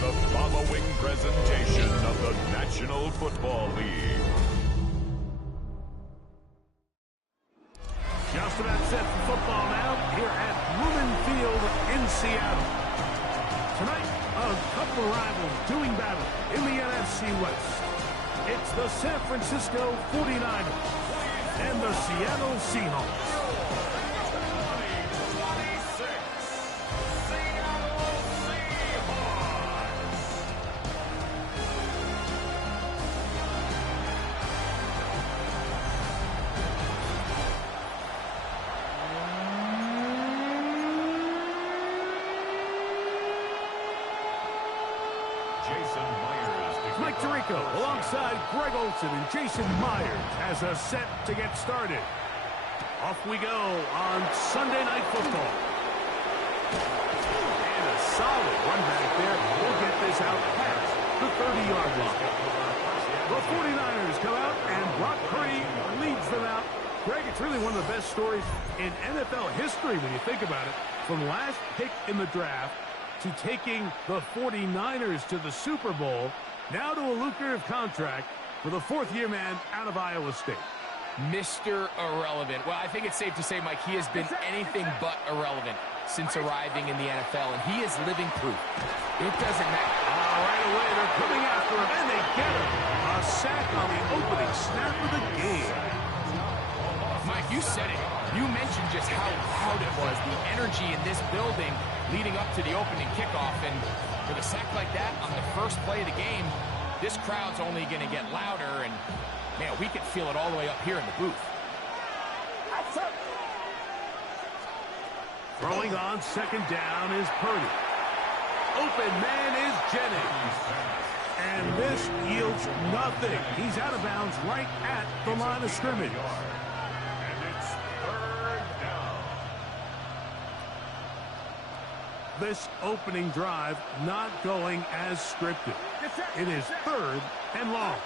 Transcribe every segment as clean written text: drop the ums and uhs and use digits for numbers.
the following presentation of the National Football League. Just about set for football now here at Lumen Field in Seattle. Tonight, a couple of rivals doing battle in the NFC West. It's the San Francisco 49ers and the Seattle Seahawks. Alongside Greg Olsen and Jason Myers as a set to get started. Off we go on Sunday Night Football. And a solid run back there. We'll get this out past the 30-yard line. The 49ers come out and Brock Purdy leads them out. Greg, it's really one of the best stories in NFL history when you think about it. From last pick in the draft to taking the 49ers to the Super Bowl, now to a lucrative contract for the fourth-year man out of Iowa State. Mr. Irrelevant. Well, I think it's safe to say, Mike, he has been anything but irrelevant since arriving in the NFL, and he is living proof. It doesn't matter. Right away, they're coming after him, and they get him. A sack on the opening snap of the game. Mike, you said it. You mentioned just how loud it was, the energy in this building leading up to the opening kickoff, and with a sack like that on the first play of the game, this crowd's only going to get louder, and, man, we can feel it all the way up here in the booth. Throwing on second down is Purdy. Open man is Jennings. And this yields nothing. He's out of bounds right at the line of scrimmage. And it's third down. This opening drive not going as scripted. It is third and long.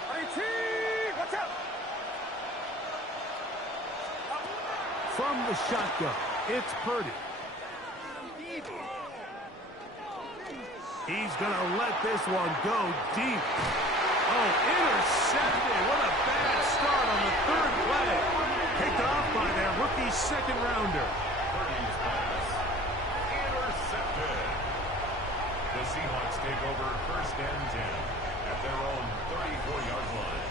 From the shotgun, it's Purdy. He's going to let this one go deep. Oh, intercepted. What a bad start on the third play. Picked off by their rookie second rounder. Purdy's pass intercepted. The Seahawks take over first and 10 at their own 34-yard line.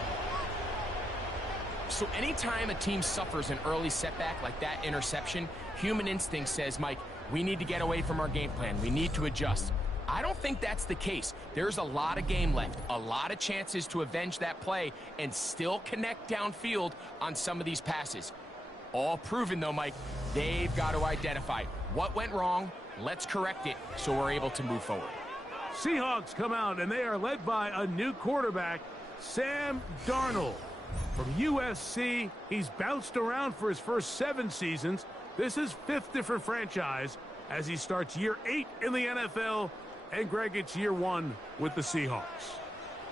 So anytime a team suffers an early setback like that interception, human instinct says, Mike, we need to get away from our game plan. We need to adjust. I don't think that's the case. There's a lot of game left, a lot of chances to avenge that play and still connect downfield on some of these passes. All proven, though, Mike, they've got to identify what went wrong, let's correct it so we're able to move forward. Seahawks come out, and they are led by a new quarterback, Sam Darnold. From USC, he's bounced around for his first 7 seasons. This is 5th different franchise as he starts year 8 in the NFL. And, Greg, it's year 1 with the Seahawks.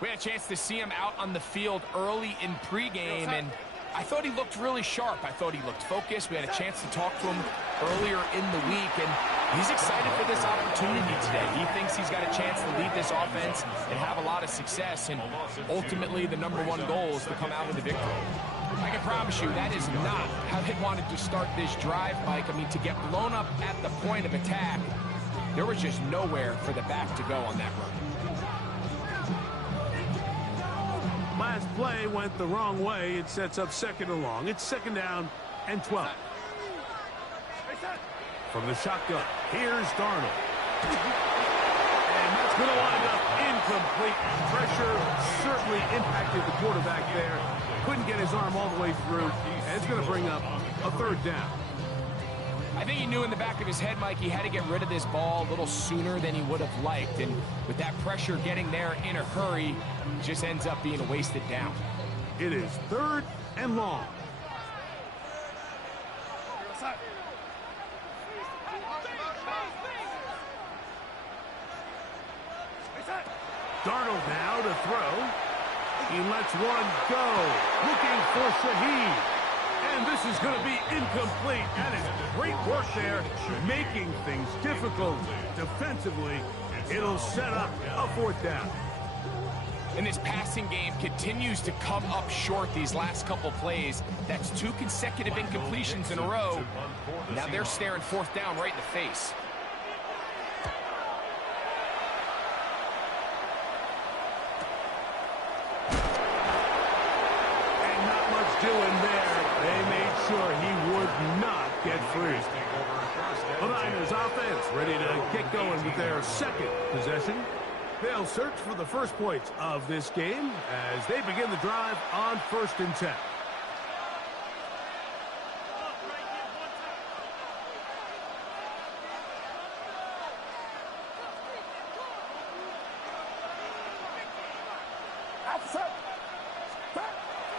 We had a chance to see him out on the field early in pregame, and I thought he looked really sharp. I thought he looked focused. We had a chance to talk to him earlier in the week, and he's excited for this opportunity today. He thinks he's got a chance to lead this offense and have a lot of success, and ultimately the #1 goal is to come out with a victory. I can promise you that is not how they wanted to start this drive, Mike. I mean, to get blown up at the point of attack, there was just nowhere for the back to go on that run. Last play went the wrong way. It sets up second and long. It's second down and 12. From the shotgun, here's Darnold. And that's going to wind up incomplete. Pressure certainly impacted the quarterback there. Couldn't get his arm all the way through. And it's going to bring up a third down. I think he knew in the back of his head, Mike, he had to get rid of this ball a little sooner than he would have liked. And with that pressure getting there in a hurry, it just ends up being a wasted down. It is third and long. Darnold now to throw. He lets one go. Looking for Shaheed. And this is going to be incomplete. That is great work there, making things difficult defensively It'll set up a 4th down. And this passing game continues to come up short these last couple plays. That's 2 consecutive incompletions in a row. Now they're staring 4th down right in the face. And not much doing there. They made sure he would not get free. The Niners offense ready to get going with their 2nd possession. They'll search for the first points of this game as they begin the drive on 1st and 10.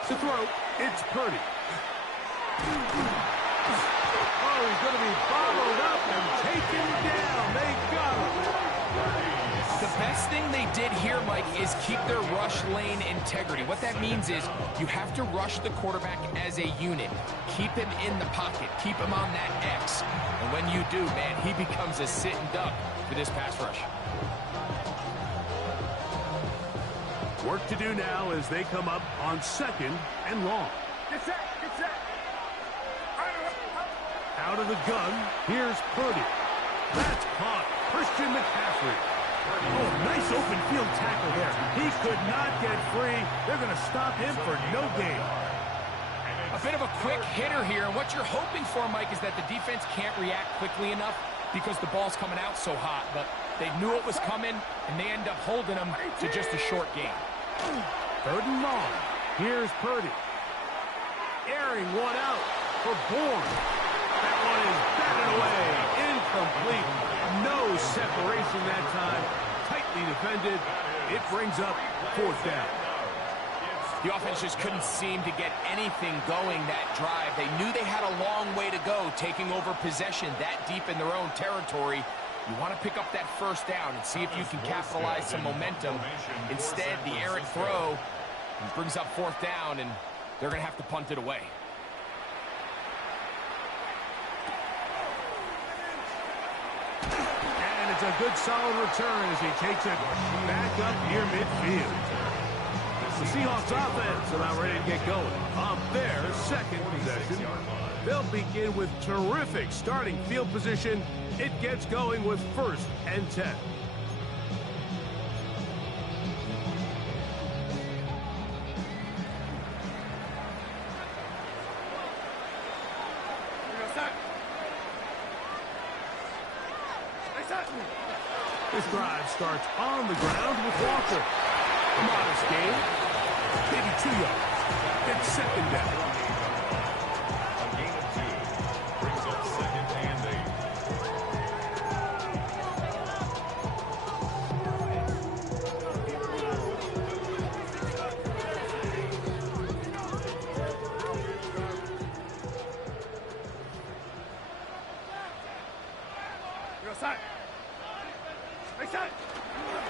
To throw, it's Purdy. Oh, he's going to be bottled up and taken down. They got him. The best thing they did here, Mike, is keep their rush lane integrity. What that means is you have to rush the quarterback as a unit. Keep him in the pocket. Keep him on that X. And when you do, man, he becomes a sitting duck for this pass rush. Work to do now as they come up on 2nd and long. Get set. Out of the gun, here's Purdy. That's caught. Christian McCaffrey. Oh, nice open field tackle there. He could not get free. They're going to stop him for no gain. A bit of a quick hitter here. And what you're hoping for, Mike, is that the defense can't react quickly enough because the ball's coming out so hot. But they knew it was coming, and they end up holding them to just a short gain. 3rd and long. Here's Purdy. Airing one out for Bourne. That one is batted away. Incomplete. No separation that time. Tightly defended. It brings up 4th down. The offense just couldn't seem to get anything going that drive. They knew they had a long way to go taking over possession that deep in their own territory. You want to pick up that 1st down and see if you can capitalize some momentum. Instead, the errant throw brings up 4th down, and they're going to have to punt it away. And it's a good solid return as he takes it back up near midfield. The Seahawks offense are now ready to get going on their 2nd possession. They'll begin with terrific starting field position. It gets going with 1st and 10. This drive starts on the ground with Walker. A modest gain. Maybe 2 yards. It's 2nd down. A gain of 2 brings up 2nd and 8.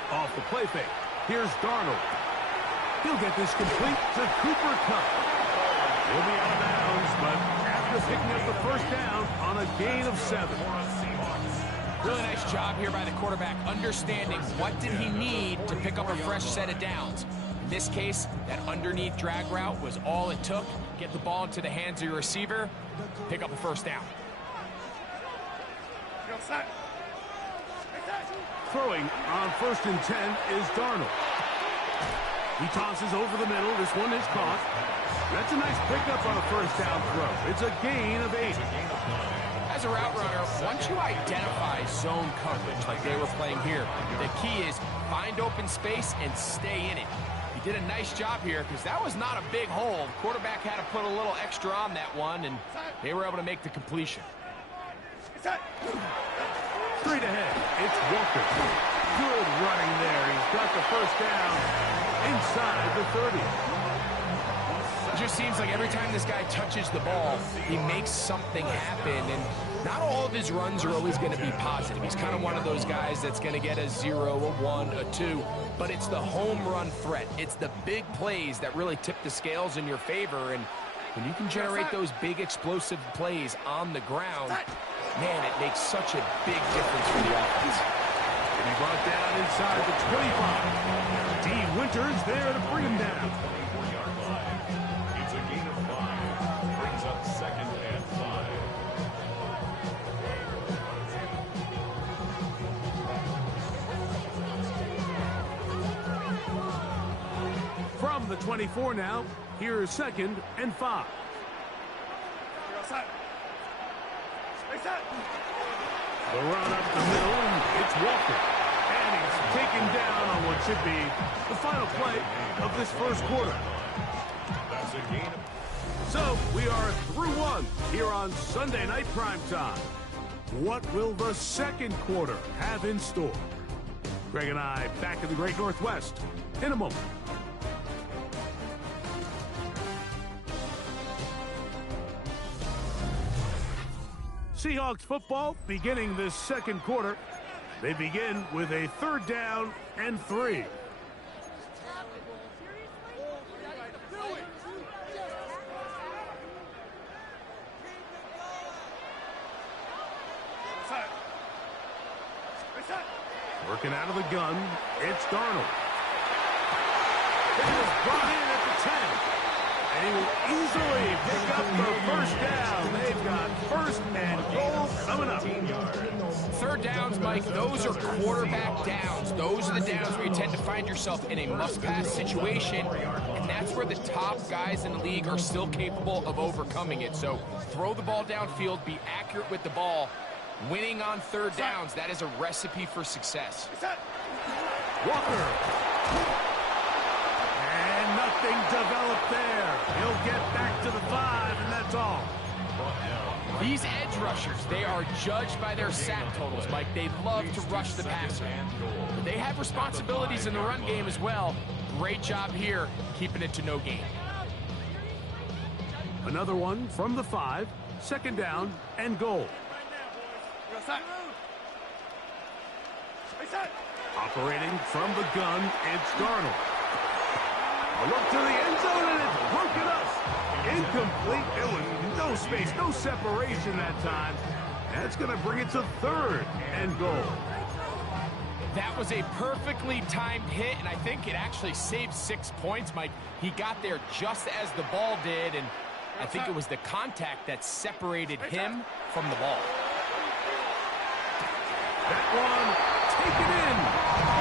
Off the play fake. Here's Darnold. He'll get this complete to Cooper Kupp. He'll be out of bounds, but after picking up the 1st down on a gain of 7. Really nice job here by the quarterback, understanding what did he need to pick up a fresh set of downs. In this case, that underneath drag route was all it took. Get the ball into the hands of your receiver, pick up a 1st down. Throwing on 1st and 10 is Darnold. He tosses over the middle. This one is caught. That's a nice pickup on a 1st down throw. It's a gain of 8. As a route runner, once you identify zone coverage like they were playing here, the key is find open space and stay in it. He did a nice job here because that was not a big hole. Quarterback had to put a little extra on that one, and they were able to make the completion. Straight ahead, it's Walker. Good running there. He's got the 1st down inside the 30. It just seems like every time this guy touches the ball, he makes something happen, and not all of his runs are always going to be positive. He's kind of one of those guys that's going to get a 0, a 1, a 2, but it's the home run threat. It's the big plays that really tip the scales in your favor, and when you can generate those big explosive plays on the ground, man, it makes such a big difference for the offense. be brought down inside the 25. D. Winters there to bring him down. 24-yard line. It's a gain of 5. Brings up 2nd and 5. From the 24 now, here's 2nd and 5. The run up the middle, it's Walker. And he's taken down on what should be the final play of this first quarter. That's a gain of... So, we are through one here on Sunday Night Primetime. What will the second quarter have in store? Greg and I back in the Great Northwest in a moment. Seahawks football beginning this second quarter. They begin with a 3rd down and 3. Working out of the gun, it's Darnold. That is brought in at the 10. And he will easily pick up the first down. They've got 1st and goal coming up. 3rd downs, Mike, those are quarterback downs. Those are the downs where you tend to find yourself in a must-pass situation, and that's where the top guys in the league are still capable of overcoming it. So throw the ball downfield, be accurate with the ball. Winning on 3rd downs, that is a recipe for success. Walker. And nothing developed there. He'll get back to the 5, and that's all. These edge rushers, they are judged by their sack totals, Mike. They love to rush the passer. But they have responsibilities in the run game as well. Great job here, keeping it to no gain. Another one from the 5, 2nd down and goal. Operating from the gun, it's Darnold. A look to the end zone, and it's broken up. Incomplete. There was no space, no separation that time. That's going to bring it to 3rd and goal. That was a perfectly timed hit, and I think it actually saved 6 points, Mike. He got there just as the ball did, and I think it was the contact that separated him from the ball. That one taken in.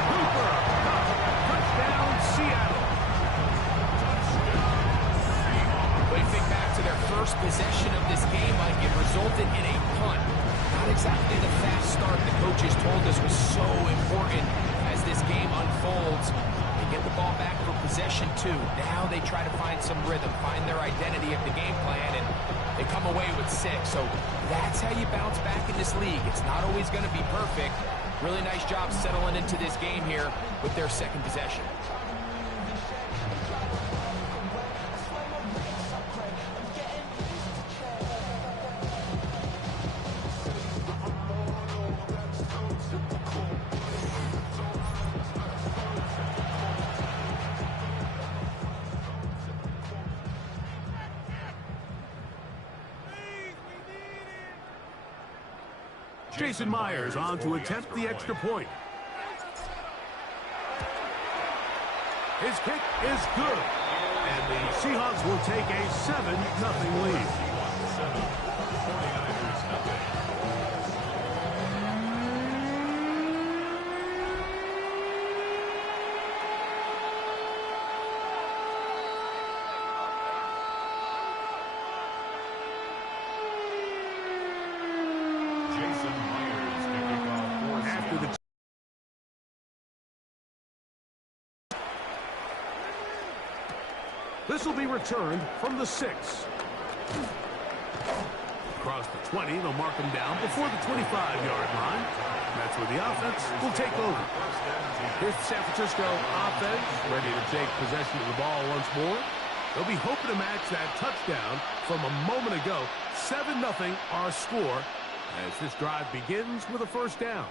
Hooper. Touchdown, Seattle. But if you think back to their first possession of this game, Mike, it resulted in a punt. Not exactly the fast start the coaches told us was so important as this game unfolds. They get the ball back for possession 2. Now they try to find some rhythm, find their identity of the game plan, and they come away with 6. So that's how you bounce back in this league. It's not always going to be perfect. Really nice job settling into this game here with their 2nd possession. Jason Myers on to attempt the extra point. His kick is good. And the Seahawks will take a 7-0 lead. This will be returned from the 6. Across the 20, they'll mark him down before the 25-yard line. That's where the offense will take over. Here's the San Francisco offense, ready to take possession of the ball once more. They'll be hoping to match that touchdown from a moment ago. 7-0 our score as this drive begins with a 1st down.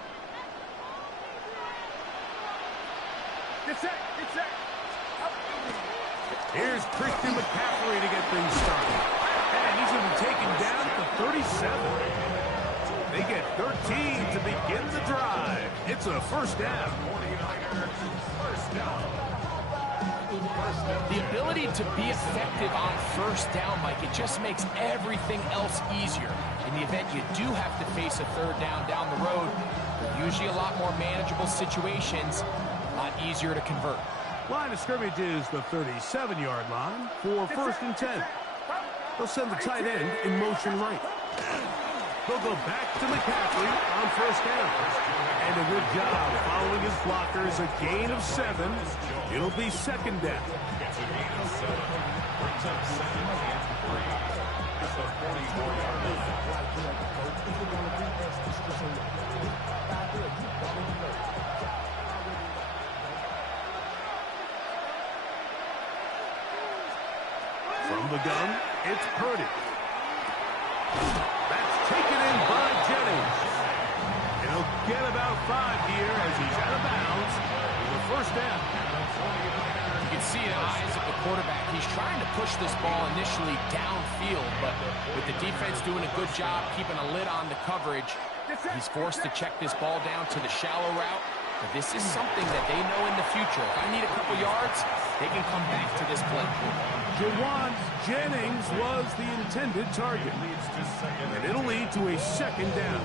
Get set, get set. Here's Christian McCaffrey to get things started. And he's going to be taken down at the 37. They get 13 to begin the drive. It's a first down. The ability to be effective on first down, Mike, it just makes everything else easier. In the event you do have to face a third down the road, they're usually a lot more manageable situations, a lot easier to convert. Line of scrimmage is the 37-yard line for first and 10. They'll send the tight end in motion right. They'll go back to McCaffrey on first down. And a good job following his blockers, a gain of 7. It'll be second down. It's a gain of 7. Brings up 7 and 3 at the 44-yard line. From the gun, it's Purdy. That's taken in by Jennings. He'll get about 5 here as he's out of bounds with a first down. You can see the eyes of the quarterback. He's trying to push this ball initially downfield, but with the defense doing a good job keeping a lid on the coverage, he's forced to check this ball down to the shallow route. But this is something that they know in the future. If I need a couple yards, they can come back to this play. Jawan Jennings was the intended target. And it'll lead to a second down.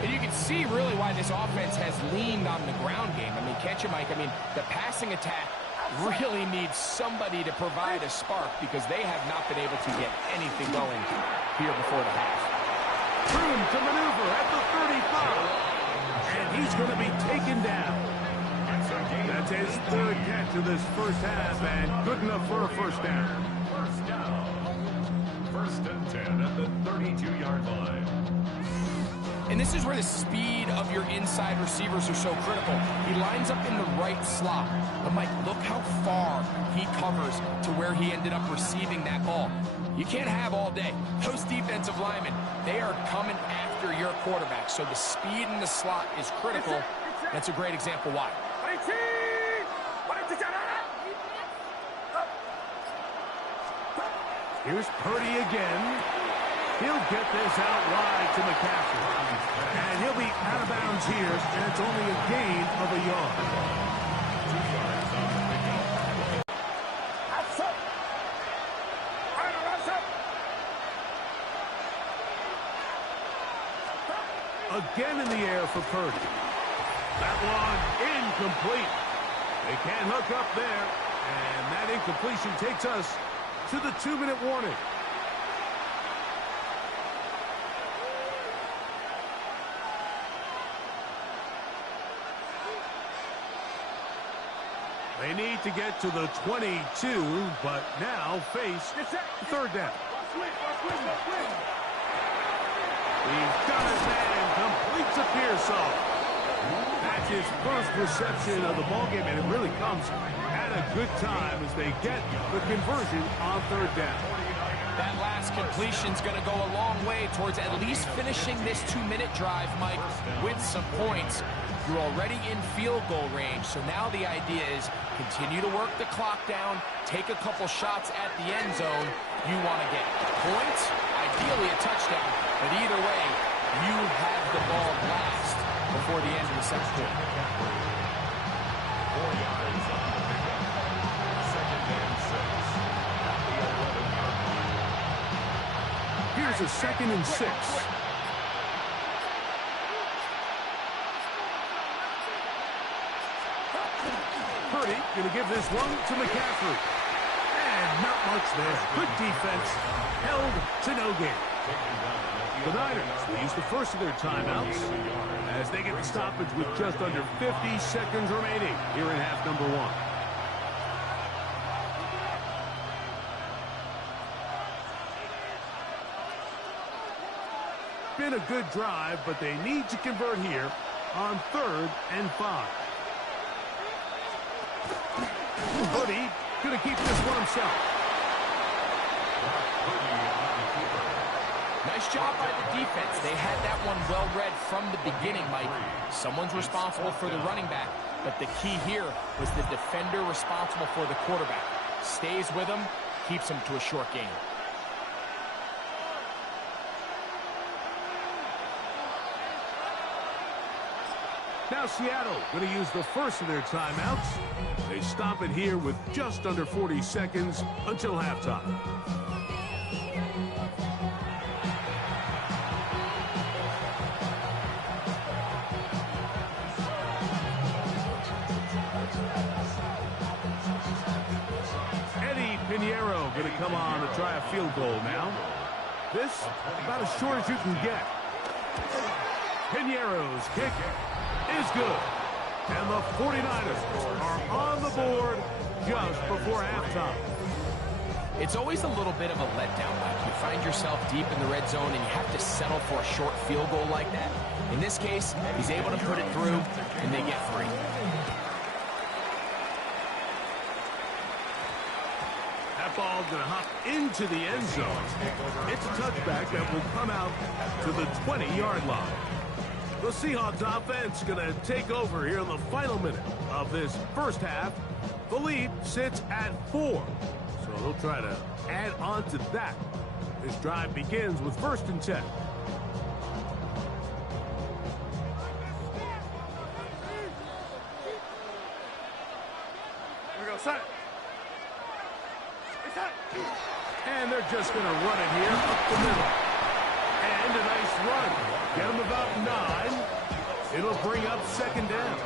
And you can see really why this offense has leaned on the ground game. I mean, can't you, Mike? I mean, the passing attack really needs somebody to provide a spark because they have not been able to get anything going here before the half. Room to maneuver at the 35. And he's going to be taken down. That's his third catch of this first half, and good enough for a first down. First down. First and 10 at the 32-yard line. And this is where the speed of your inside receivers are so critical. He lines up in the right slot. But, Mike, look how far he covers to where he ended up receiving that ball. You can't have all day. Those defensive linemen, they are coming after your quarterback. So the speed in the slot is critical. That's a great example why. Here's Purdy again. He'll get this out wide to McCaffrey. And he'll be out of bounds here, and it's only a gain of a yard. Again in the air for Purdy. That one incomplete. They can't hook up there. And that incompletion takes us to the 2-minute warning. They need to get to the 22, but now face third down. He's got his man, completes a Pearsall. That's his first reception of the ballgame, and it really comes at a good time as they get the conversion on third down. That last completion's going to go a long way towards at least finishing this 2-minute drive, Mike, with some points. You're already in field goal range, so now the idea is continue to work the clock down, take a couple shots at the end zone. You want to get points, ideally a touchdown, but either way, you have the ball last before the end of the second quarter. 4 yards on the pickup. Second and 6 at the 11-yard line. Here's a second and 6. Purdy going to give this one to McCaffrey. And not much there. Good defense. Held to no gain. The Niners will use the first of their timeouts as they get the stoppage with just under 50 seconds remaining here in half number 1. Been a good drive, but they need to convert here on 3rd and 5. Purdy going to keep this one himself. Nice job by the defense. They had that one well read from the beginning, Mike. Someone's responsible for the running back, but the key here was the defender responsible for the quarterback. Stays with him, keeps him to a short gain. Now Seattle going to use the first of their timeouts. They stop it here with just under 40 seconds until halftime. Pinheiro going to come on to try a field goal now. This about as short as you can get. Pinheiro's kick is good. And the 49ers are on the board just before halftime. It's always a little bit of a letdown. Like you find yourself deep in the red zone and you have to settle for a short field goal like that. In this case, he's able to put it through and they get free. Ball going to hop into the end zone. It's a touchback that will come out to the 20-yard line. The Seahawks offense going to take over here in the final minute of this first half. The lead sits at 4. So they'll try to add on to that. This drive begins with 1st and 10. Here we go, set. And they're just going to run it here up the middle. And a nice run. Get them about 9. It'll bring up 2nd down.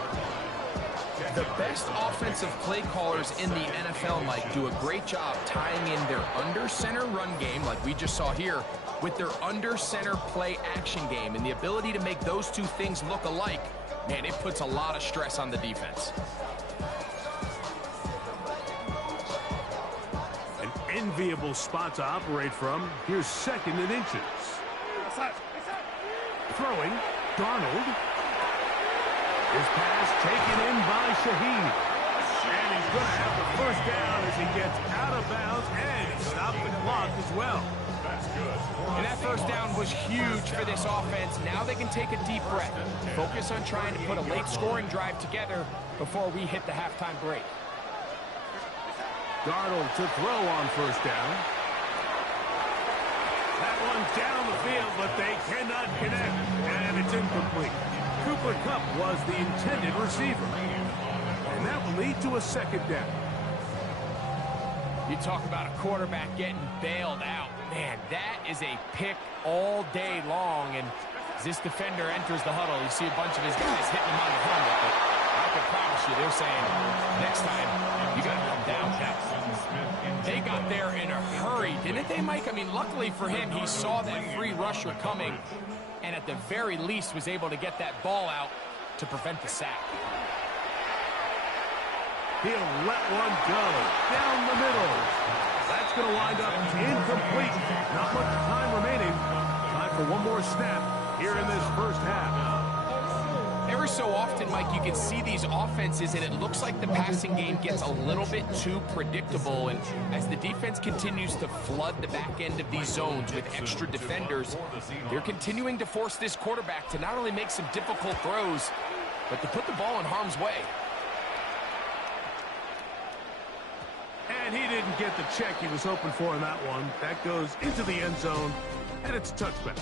The best offensive play callers in the NFL, Mike, do a great job tying in their under-center run game, like we just saw here, with their under-center play action game. And the ability to make those two things look alike, man, it puts a lot of stress on the defense. Enviable spot to operate from. Here's 2nd and inches. Throwing, Darnold. His pass taken in by Shaheed. And he's going to have the 1st down as he gets out of bounds and stop the clock as well. That's good. And that 1st down was huge for this offense. Now they can take a deep breath. Focus on trying to put a late scoring drive together before we hit the halftime break. Darnold to throw on 1st down. That one down the field, but they cannot connect. And it's incomplete. Cooper Kupp was the intended receiver. And that will lead to a 2nd down. You talk about a quarterback getting bailed out. Man, that is a pick all day long. And as this defender enters the huddle, you see a bunch of his guys hitting him on the helmet. But I can promise you, they're saying, next time, you got to come down, Jack. They got there in a hurry, didn't they, Mike? I mean, luckily for him, he saw that free rusher coming and at the very least was able to get that ball out to prevent the sack. He'll let one go down the middle. That's going to wind up incomplete. Not much time remaining. Time for one more snap here in this first half. Every so often, Mike, you can see these offenses, and it looks like the passing game gets a little bit too predictable. And as the defense continues to flood the back end of these zones with extra defenders, they're continuing to force this quarterback to not only make some difficult throws, but to put the ball in harm's way. And he didn't get the check he was hoping for in that one. That goes into the end zone, and it's a touchback.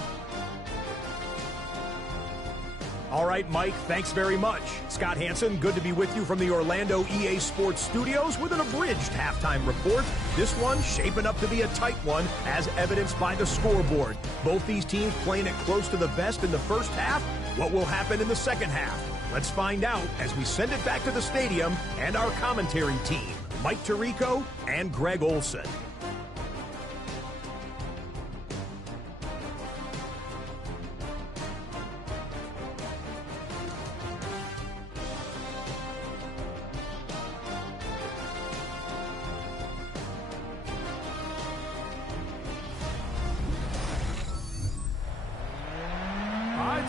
All right, Mike, thanks very much. Scott Hansen, good to be with you from the Orlando EA Sports Studios with an abridged halftime report. This one shaping up to be a tight one, as evidenced by the scoreboard. Both these teams playing it close to the vest in the first half. What will happen in the second half? Let's find out as we send it back to the stadium and our commentary team, Mike Tirico and Greg Olson.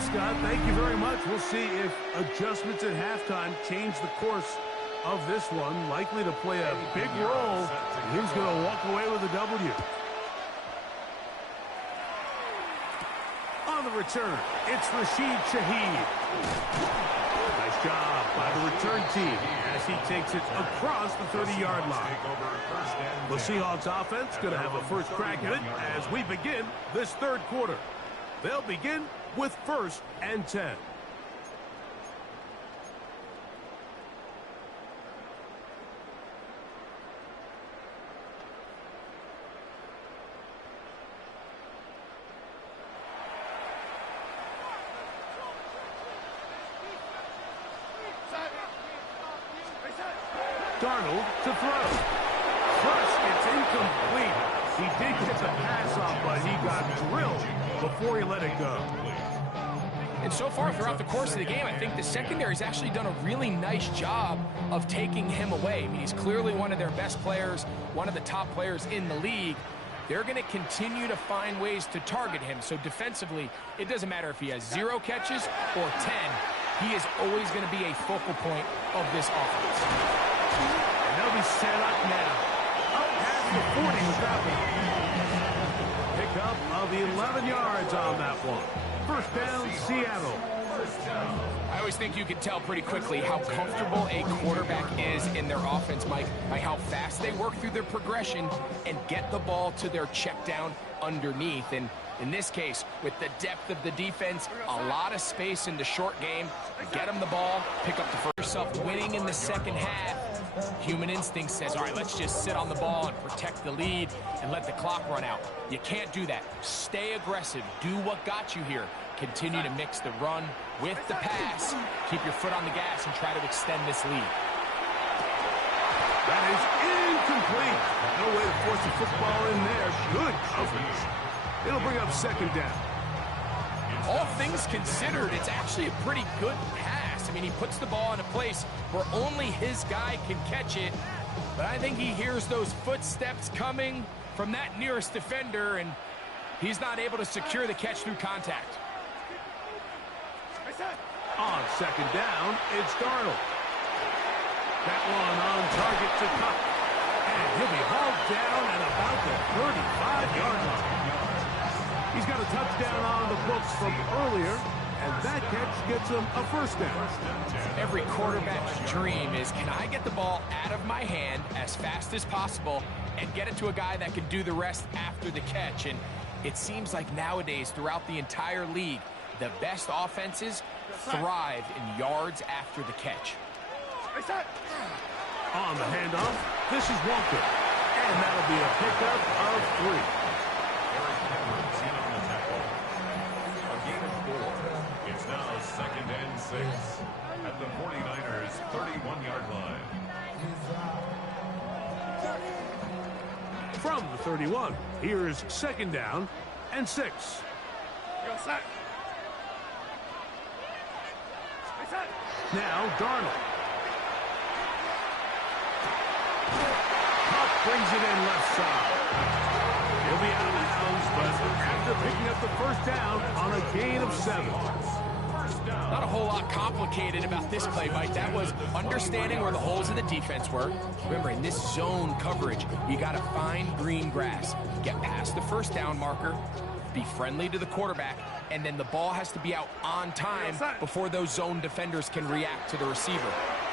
Scott, thank you very much. We'll see if adjustments at halftime change the course of this one. Likely to play a big role. Who's going to walk away with a W? On the return, it's Rashid Shaheed. Nice job by the return team as he takes it across the 30-yard line. The Seahawks offense going to have a first crack at it as we begin this third quarter. They'll begin with 1st and 10. Darnold to throw. First, it's incomplete. He did get the pass off, but he got drilled before he let it go. And so far throughout the course of the game, I think the secondary's actually done a really nice job of taking him away. I mean, he's clearly one of their best players, one of the top players in the league. They're going to continue to find ways to target him. So defensively, it doesn't matter if he has 0 catches or 10. He is always going to be a focal point of this offense. And they'll be set up now. Up past the 40 with that one. Pickup of 11 yards on that one. First down, Seattle. I always think you can tell pretty quickly how comfortable a quarterback is in their offense, Mike, by how fast they work through their progression and get the ball to their check down underneath. And in this case, with the depth of the defense, a lot of space in the short game, get them the ball, pick up the first. Yourself winning in the second half. Human instinct says, all right, let's just sit on the ball and protect the lead and let the clock run out. You can't do that. Stay aggressive. Do what got you here. Continue to mix the run with the pass. Keep your foot on the gas and try to extend this lead. That is incomplete. No way to force the football in there. Good coverage. It'll bring up second down. All things considered, it's actually a pretty good pass. I mean, he puts the ball in a place where only his guy can catch it. But I think he hears those footsteps coming from that nearest defender, and he's not able to secure the catch through contact. On second down, it's Darnold. That one on target to Cup. And he'll be hauled down at about the 35-yard line. He's got a touchdown on the books from earlier, and that catch gets him a first down. Every quarterback's dream is, can I get the ball out of my hand as fast as possible and get it to a guy that can do the rest after the catch? And it seems like nowadays, throughout the entire league, the best offenses thrive in yards after the catch. On the handoff, this is Walker. And that'll be a pickup of 3. It's now 2nd and 6 at the 49ers' 31-yard line. From the 31, here's second down and 6. Now Darnold. Puck brings it in left side. He'll be out of bounds, but after picking up the first down on a gain of 7. Not a whole lot complicated about this play, Mike. That was understanding where the holes in the defense were. Remember, in this zone coverage, you got to find green grass. Get past the first down marker, be friendly to the quarterback, and then the ball has to be out on time before those zone defenders can react to the receiver.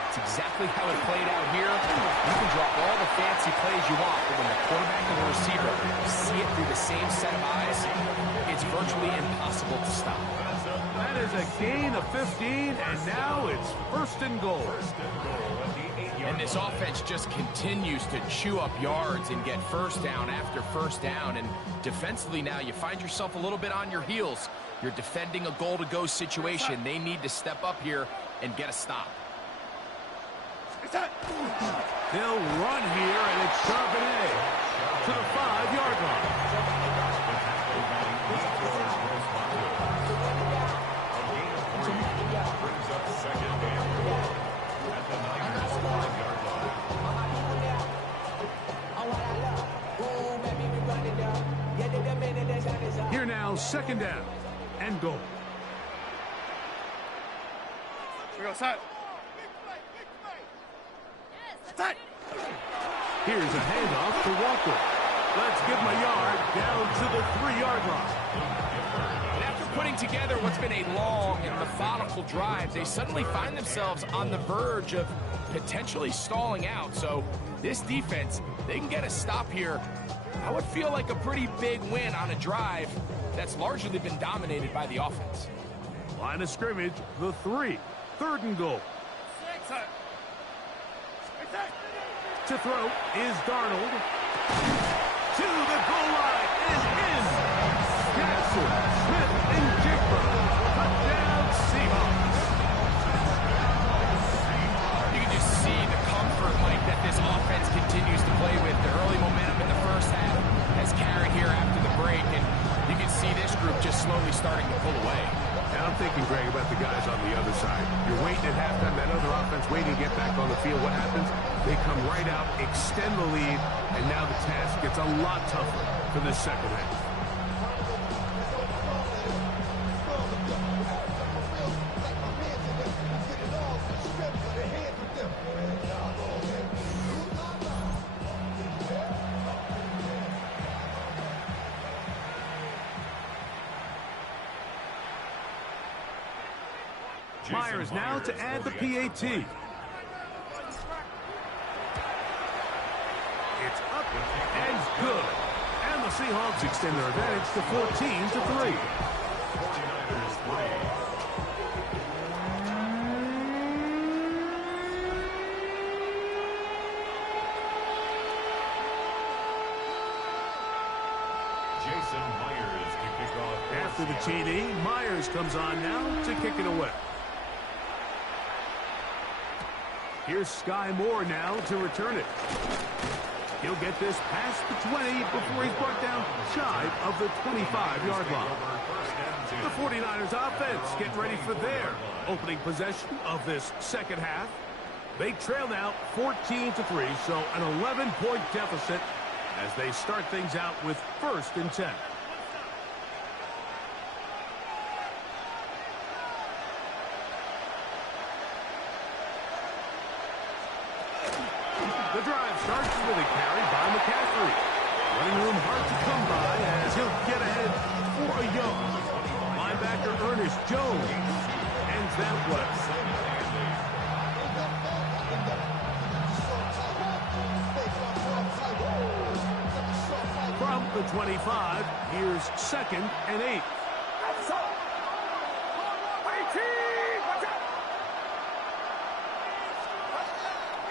It's exactly how it played out here. You can draw all the fancy plays you want, but when the quarterback and the receiver see it through the same set of eyes, it's virtually impossible to stop. That is a gain of 15, and now it's first and goal. And this offense just continues to chew up yards and get first down after first down. And defensively now, you find yourself a little bit on your heels. You're defending a goal-to-go situation. They need to step up here and get a stop. They'll run here, and it's Charbonnet to the 5-yard line. Here now, second down and goal. Here's a handoff to Walker. Let's give him a yard down to the 3-yard line. And after putting together what's been a long and methodical drive, they suddenly find themselves on the verge of potentially stalling out. So this defense, they can get a stop here. I would feel like a pretty big win on a drive that's largely been dominated by the offense. Line of scrimmage, the 3. 3rd and goal. To throw is Darnold. To the goal line is in. Gasson, Smith, and Jigba. Touchdown, Seahawks. You can just see the comfort, Mike, that starting to pull away. And I'm thinking, Greg, about the guys on the other side. You're waiting at halftime, that other offense waiting to get back on the field. What happens? They come right out, extend the lead, and now the task gets a lot tougher for this second half. Myers now to add the PAT. It's up and good. And the Seahawks extend their advantage to 14-3. 49ers 3. Jason Myers to kick off. After the TD, Myers comes on now to kick it away. Here's Sky Moore now to return it. He'll get this past the 20 before he's brought down shy of the 25-yard line. The 49ers offense get ready for their opening possession of this second half. They trail now 14-3, so an 11-point deficit as they start things out with 1st and 10. The drive starts with a carry by McCaffrey. Running room hard to come by as he'll get ahead for a yard. Linebacker Ernest Jones ends that play. From the 25, here's 2nd and 8.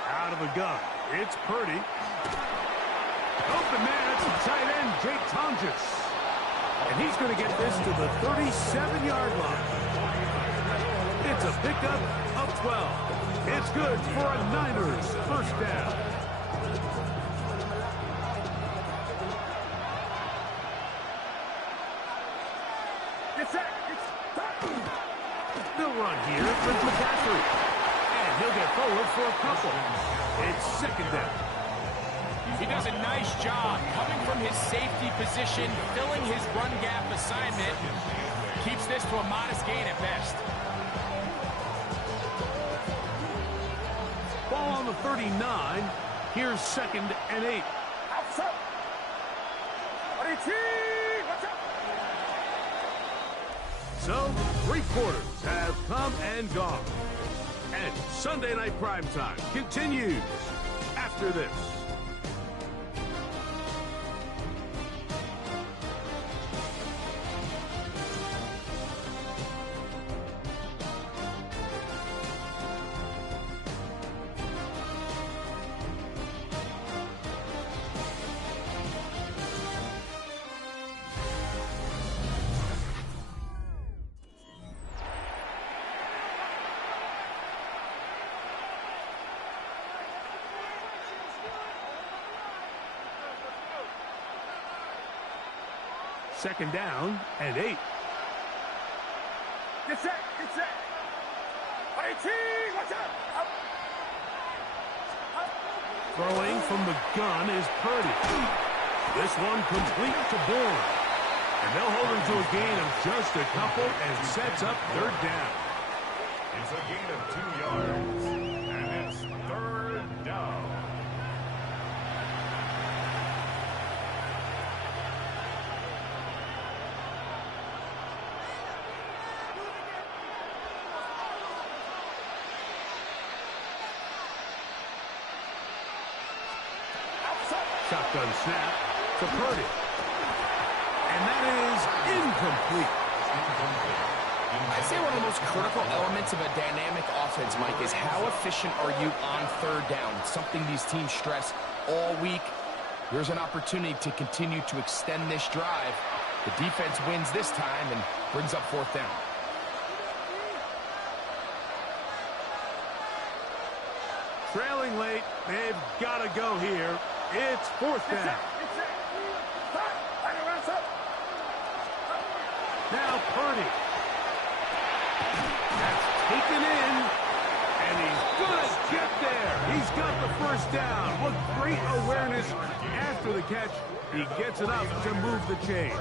Out of the gun. It's Purdy. Open man, it's the tight end, Jake Tonjes. And he's going to get this to the 37-yard line. It's a pickup of 12. It's good for a Niners first down. They'll run here for McCaffrey. And he'll get forward for a couple. It's 2nd down. He does a nice job coming from his safety position, filling his run gap assignment. Keeps this to a modest gain at best. Ball on the 39. Here's 2nd and 8. So, 3 quarters have come and gone. And Sunday Night Primetime continues after this. Second down and 8. Get set. Throwing from the gun is Purdy. This one complete to Bourne. And they'll hold him to a gain of just a couple and sets up 3rd down. It's a gain of 2 yards, and it's 3rd down. Shotgun snap to Purdy. And that is incomplete. I'd say one of the most critical elements of a dynamic offense, Mike, is how efficient are you on 3rd down? It's something these teams stress all week. Here's an opportunity to continue to extend this drive. The defense wins this time and brings up 4th down. Trailing late, they've got to go here. It's 4th down. Now Purdy. That's taken in, and he's going to get there. He's got the first down. What great awareness after the catch. He gets enough to move the chains.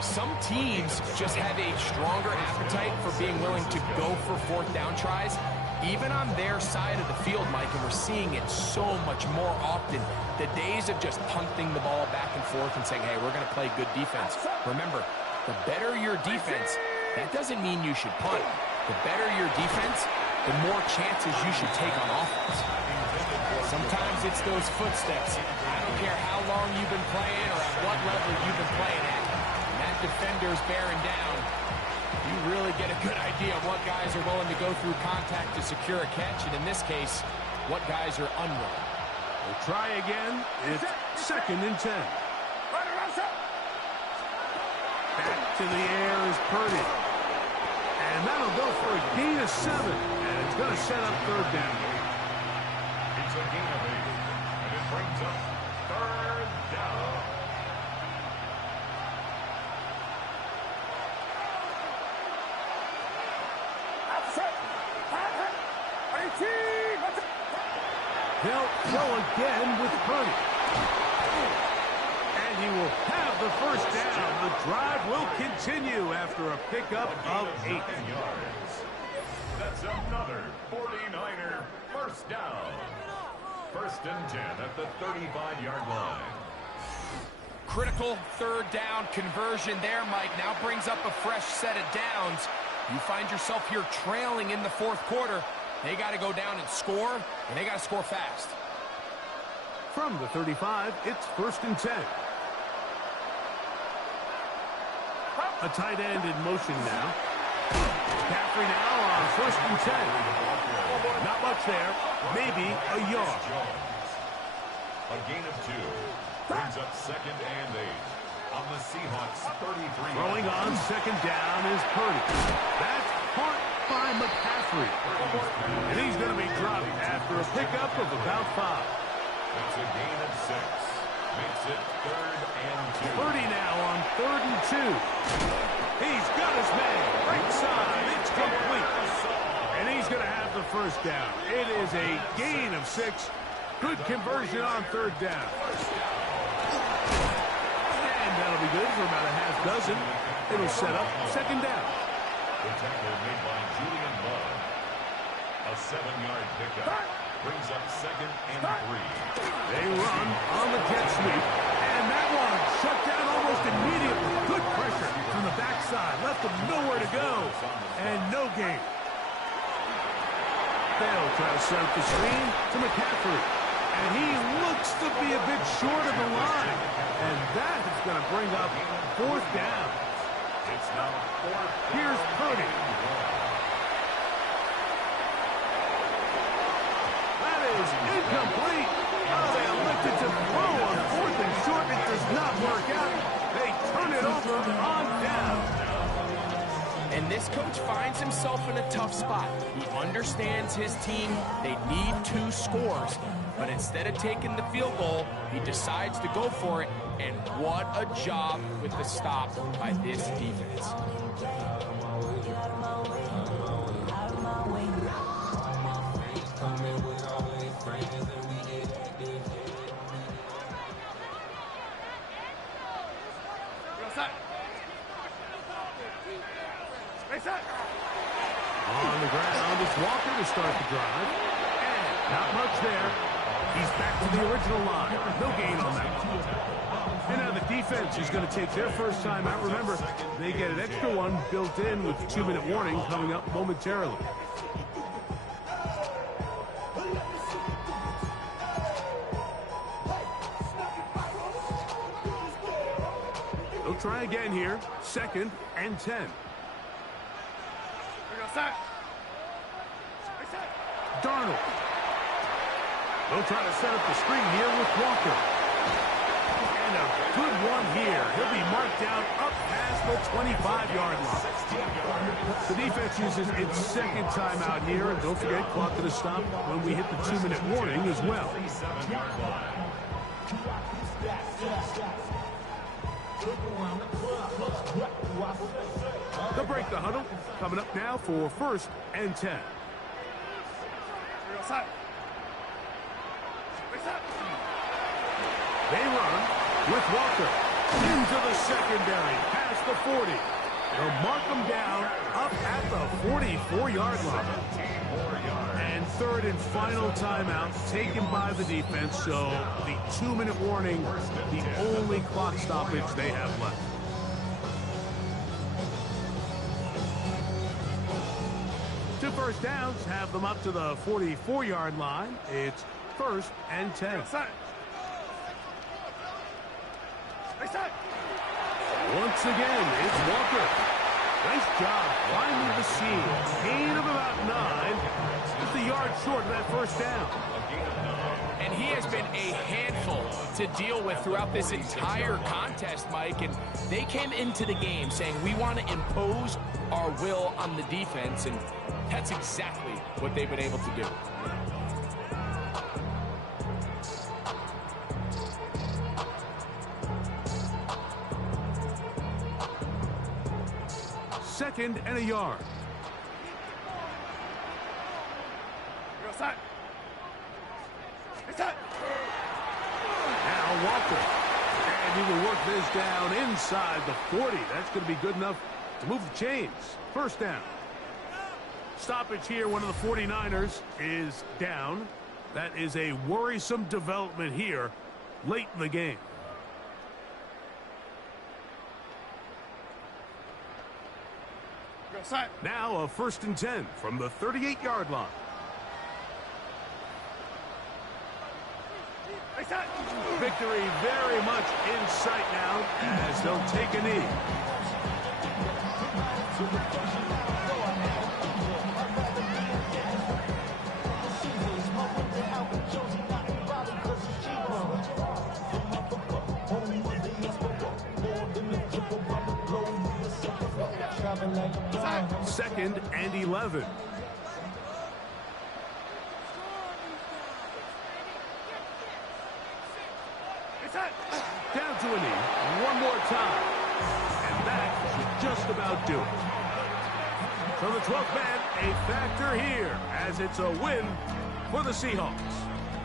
Some teams just have a stronger appetite for being willing to go for fourth down tries, even on their side of the field, Mike, and we're seeing it so much more often. The days of just punting the ball back and forth and saying, hey, we're going to play good defense. Remember, the better your defense, that doesn't mean you should punt. The better your defense, the more chances you should take on offense. Sometimes it's those footsteps. I don't care how long you've been playing or at what level you've been playing at. That defender's bearing down. You really get a good idea of what guys are willing to go through contact to secure a catch, and in this case, what guys are unwilling. We'll try again. It's 2nd and 10. Back to the air is Purdy. And that'll go for a gain of 7. And it's going to set up 3rd down. It's a gain of 8. And it brings up 3rd down. They'll go again with Purdy. And he will have the first down. The drive will continue after a pickup of 8 yards. That's another 49er first down. 1st and 10 at the 35-yard line. Critical 3rd down conversion there, Mike. Now brings up a fresh set of downs. You find yourself here trailing in the 4th quarter. They got to go down and score, and they got to score fast. From the 35, it's 1st and 10. A tight end in motion now. McCaffrey now on 1st and 10. Not much there. Maybe a yard. A gain of 2. Brings up 2nd and 8. On the Seahawks 33. Throwing on 2nd down is Purdy. That's caught by McCaffrey. And he's going to be dropped after a pickup of about 5. That's a gain of 6. Makes it 3rd and 2. Purdy now on 3rd and 2. He's got his man. Right side. It's complete. And he's going to have the first down. It is a gain of 6. Good conversion on 3rd down. And that'll be good for about a half dozen. It'll set up 2nd down. The tackle made by Julian Love. A 7-yard pickup. Brings up 2nd and 3. They run on the jet sweep. And that one shut down almost immediately. Good pressure from the backside. Left them nowhere to go. And no gain. They'll try to set up the screen to McCaffrey. And he looks to be a bit short of the line. And that is going to bring up 4th down. It's now 4th. Here's Purdy. That is incomplete. Oh, they elected to throw on 4th and short. It does not work out. They turn it over on down. And this coach finds himself in a tough spot. He understands his team. They need 2 scores. But instead of taking the field goal, he decides to go for it. And what a job with the stop by this defense. On the ground, it's Walker to start the drive. And not much there. He's back to the original line. No gain on that one. And now the defense is going to take their first time out. Remember, they get an extra one built in with 2-minute warning coming up momentarily. They'll try again here. 2nd and 10. Darnold. They'll try to set up the screen here with Walker. And a good one here. He'll be marked down up past the 25-yard line. The defense uses its 2nd timeout here. And don't forget, clock to the stop when we hit the 2-minute warning as well. the huddle. Coming up now for 1st and 10. They run with Walker into the secondary, past the 40. They'll mark them down up at the 44-yard line. And 3rd and final timeout taken by the defense, so the 2-minute warning, the only clock stoppage they have left. Two first downs have them up to the 44-yard line. It's 1st and 10. Once again, it's Walker. Nice job climbing the scene. Gain of about 9. Just a yard short of that 1st down. And he has been a handful to deal with throughout this entire contest, Mike. And they came into the game saying, we want to impose our will on the defense. And that's exactly what they've been able to do. Second and a yard. Now Walker. And he will work this down inside the 40. That's going to be good enough to move the chains. 1st down. Stoppage here. One of the 49ers is down. That is a worrisome development here late in the game. Now a 1st and 10 from the 38-yard line. Victory very much in sight now as they'll take a knee. Second and 11. Down to a knee one more time. And that should just about do it. So the 12th man, a factor here as it's a win for the Seahawks.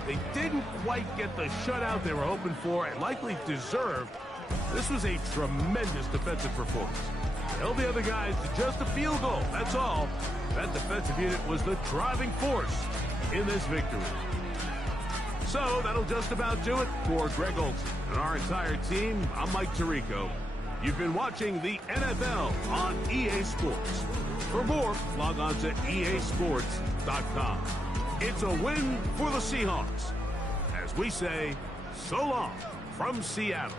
They didn't quite get the shutout they were hoping for and likely deserved. This was a tremendous defensive performance. Held the other guys to just a field goal. That's all. That defensive unit was the driving force in this victory. So that'll just about do it for Greg Olsen and our entire team. I'm Mike Tirico. You've been watching the NFL on EA Sports. For more, log on to easports.com. It's a win for the Seahawks. As we say, so long from Seattle.